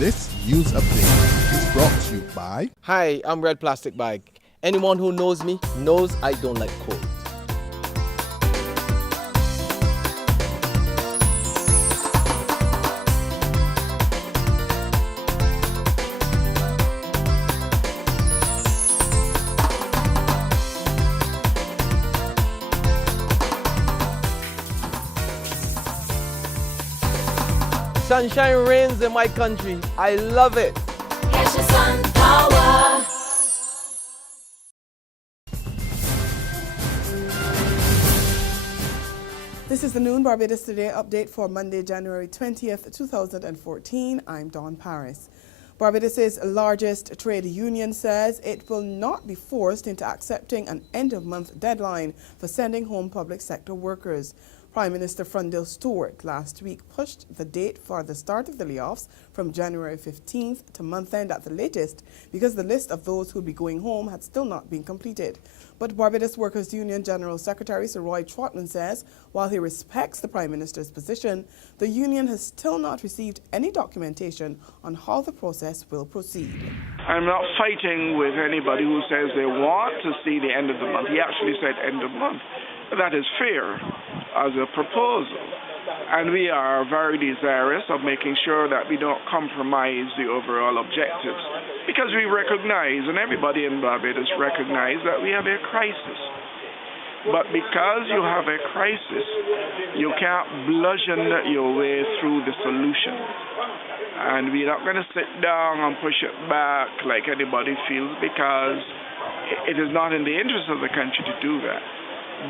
This news update is brought to you by... Hi, I'm Red Plastic Bag. Anyone who knows me knows I don't like cold. Sunshine reigns in my country. I love it. Get your sun power. This is the Noon Barbados Today update for Monday, January 20th, 2014. I'm Dawn Paris. Barbados' largest trade union says it will not be forced into accepting an end-of-month deadline for sending home public sector workers. Prime Minister Frundle Stewart last week pushed the date for the start of the layoffs from January 15th to month-end at the latest because the list of those who will be going home had still not been completed. But Barbados Workers Union General Secretary Sir Roy Trotman says while he respects the Prime Minister's position, the union has still not received any documentation on how the process will proceed. I'm not fighting with anybody who says they want to see the end of the month. He actually said end of month. That is fair as a proposal. And we are very desirous of making sure that we don't compromise the overall objectives. Because we recognize, and everybody in Barbados recognize, that we have a crisis. But because you have a crisis, you can't bludgeon your way through the solution. And we're not going to sit down and push it back like anybody feels, because it is not in the interest of the country to do that.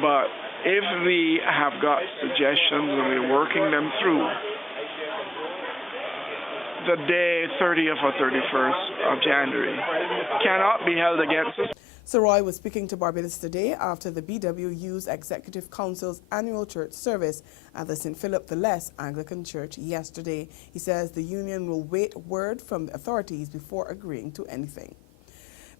But if we have got suggestions and we're working them through, the day 30th or 31st of January cannot be held against us. Sir Roy was speaking to Barbados Today after the BWU's Executive Council's annual church service at the St. Philip the Less Anglican Church yesterday. He says the union will wait word from the authorities before agreeing to anything.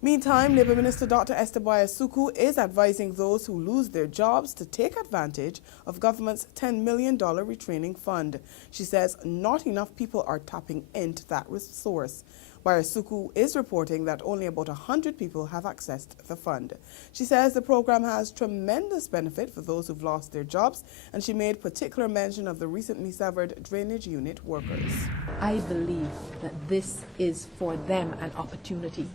Meantime, Labour Minister Dr. Esteban Suku is advising those who lose their jobs to take advantage of government's $10 million retraining fund. She says not enough people are tapping into that resource. Suku is reporting that only about 100 people have accessed the fund. She says the program has tremendous benefit for those who've lost their jobs, and she made particular mention of the recently severed drainage unit workers. I believe that this is for them an opportunity.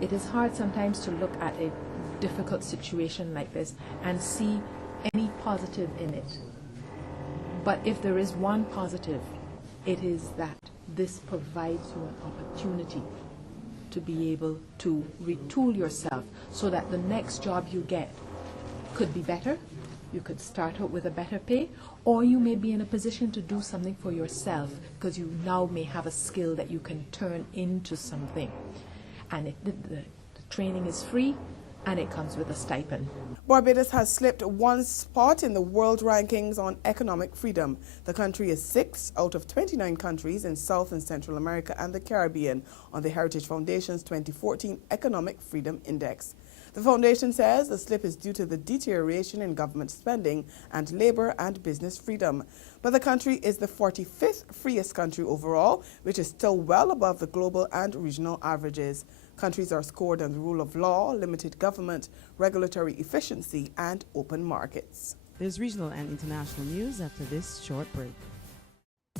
It is hard sometimes to look at a difficult situation like this and see any positive in it. But if there is one positive, it is that this provides you an opportunity to be able to retool yourself so that the next job you get could be better. You could start out with a better pay, or you may be in a position to do something for yourself because you now may have a skill that you can turn into something. And the training is free, and it comes with a stipend. Barbados has slipped one spot in the world rankings on economic freedom. The country is 6th out of 29 countries in South and Central America and the Caribbean on the Heritage Foundation's 2014 Economic Freedom Index. The foundation says the slip is due to the deterioration in government spending and labor and business freedom. But the country is the 45th freest country overall, which is still well above the global and regional averages. Countries are scored on the rule of law, limited government, regulatory efficiency, and open markets. There's regional and international news after this short break.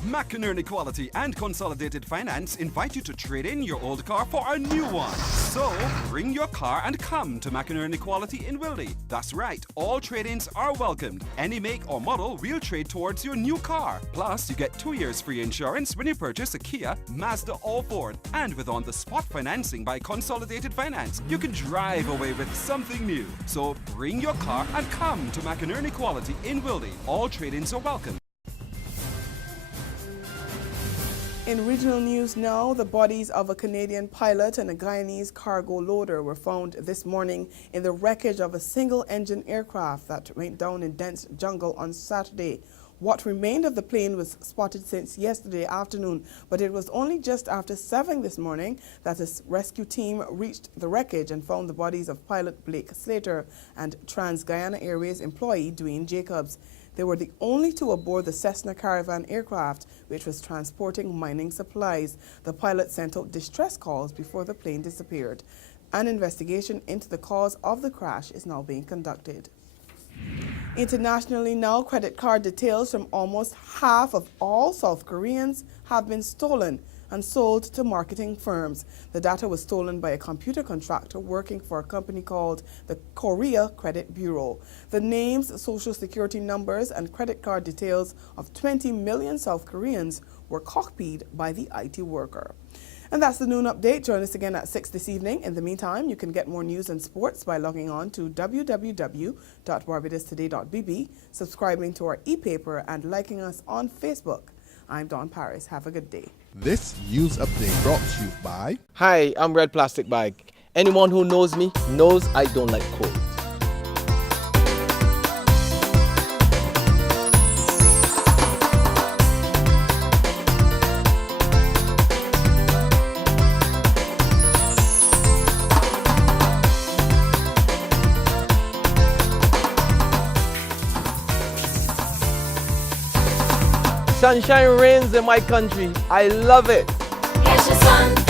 McInerney Quality and Consolidated Finance invite you to trade in your old car for a new one. So, bring your car and come to McInerney Quality in Wildy. That's right, all trade-ins are welcomed. Any make or model we'll trade towards your new car. Plus, you get 2 years free insurance when you purchase a Kia, Mazda or Ford. And with on-the-spot financing by Consolidated Finance, you can drive away with something new. So, bring your car and come to McInerney Quality in Wildy. All trade-ins are welcome. In regional news now, the bodies of a Canadian pilot and a Guyanese cargo loader were found this morning in the wreckage of a single-engine aircraft that went down in dense jungle on Saturday. What remained of the plane was spotted since yesterday afternoon, but it was only just after 7 this morning that a rescue team reached the wreckage and found the bodies of pilot Blake Slater and Trans-Guyana Airways employee Dwayne Jacobs. They were the only two aboard the Cessna Caravan aircraft, which was transporting mining supplies. The pilot sent out distress calls before the plane disappeared. An investigation into the cause of the crash is now being conducted. Internationally now, credit card details from almost half of all South Koreans have been stolen and sold to marketing firms. The data was stolen by a computer contractor working for a company called the Korea Credit Bureau. The names, social security numbers, and credit card details of 20 million South Koreans were copied by the IT worker. And that's the noon update. Join us again at 6 this evening. In the meantime, you can get more news and sports by logging on to www.barbadostoday.bb, subscribing to our e-paper, and liking us on Facebook. I'm Dawn Paris. Have a good day. This news update brought to you by Hi, I'm Red Plastic Bag. Anyone who knows me knows I don't like cold. Sunshine reigns in my country. I love it. Catch the sun.